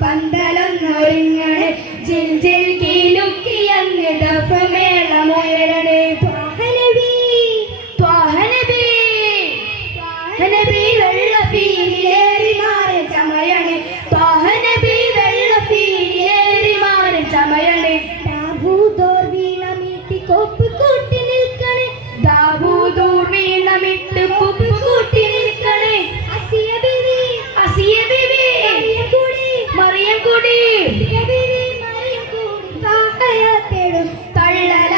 പന്തലൊന്നൊരുങ്ങണ് ജിൽ ജിൽ കീലുക്കിയങ്ങ് ദഫമേളമുയരണേ ത്വാഹനബി ത്വാഹനബി ത്വാഹനബി വെള്ളഫീലേറി മാറി ചമയണേ ത്വാഹനബി വെള്ളഫീലേറി മാറി ചമയണേ ദാവൂദോർ വീണമിട്ട് കൊപ്പ് കൂട്ടി നിൽക്കണേ ദാവൂദോർ വീണമിട്ട് കൊപ്പ് കൂട്ടി നിൽക്കണേ അസിയ ബിവി മറിയം കൂടി തേടും തള്ളലായി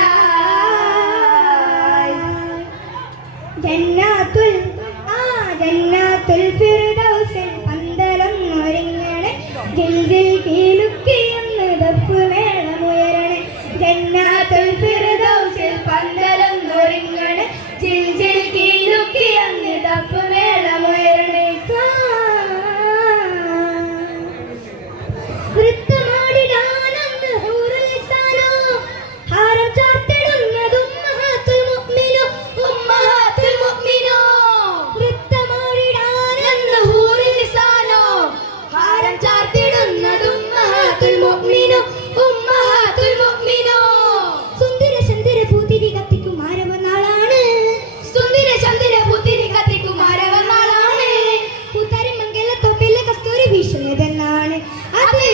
ജന്നാത്തുൽ ഫിർദൗസിൽ പന്തലം ഒരുങ്ങണേ ജിൽ ജിൽ കീലുക്കിയെന്ന് ദഫ് മേളമുയരണേ ജന്നാത്തുൽ ഫിർദൗസിൽ പന്തലം ഒരുങ്ങണേ ജിൽ ജിൽ കീലുക്കിയെന്ന് ദഫ് മേളമുയരണേ വൃത്തമാടിടാനന്ന് ഹൂറുലിസാനോ ഹാരം ചാർത്തിടുന്നതും ഉമ്മഹാത്തുൽ മുഅ്മിനോ വൃത്തമാടിടാനന്ന് ഹൂറുലിസാനോ ഹാരം ചാർത്തിടുന്നതും ഉമ്മഹാത്തുൽ മുഅ്മിനോ സുന്ദര ചന്ദ്ര പൂത്തിരി കത്തിക്കും ആരവനാളാണ് സുന്ദര ചന്ദ്ര പൂത്തിരി കത്തിക്കും ആരവനാളാണ് പൂത്താരി മംഗലത്തൊപ്പിലെ കസ്തൂരി വീശുന്നതെന്നാണ് അത്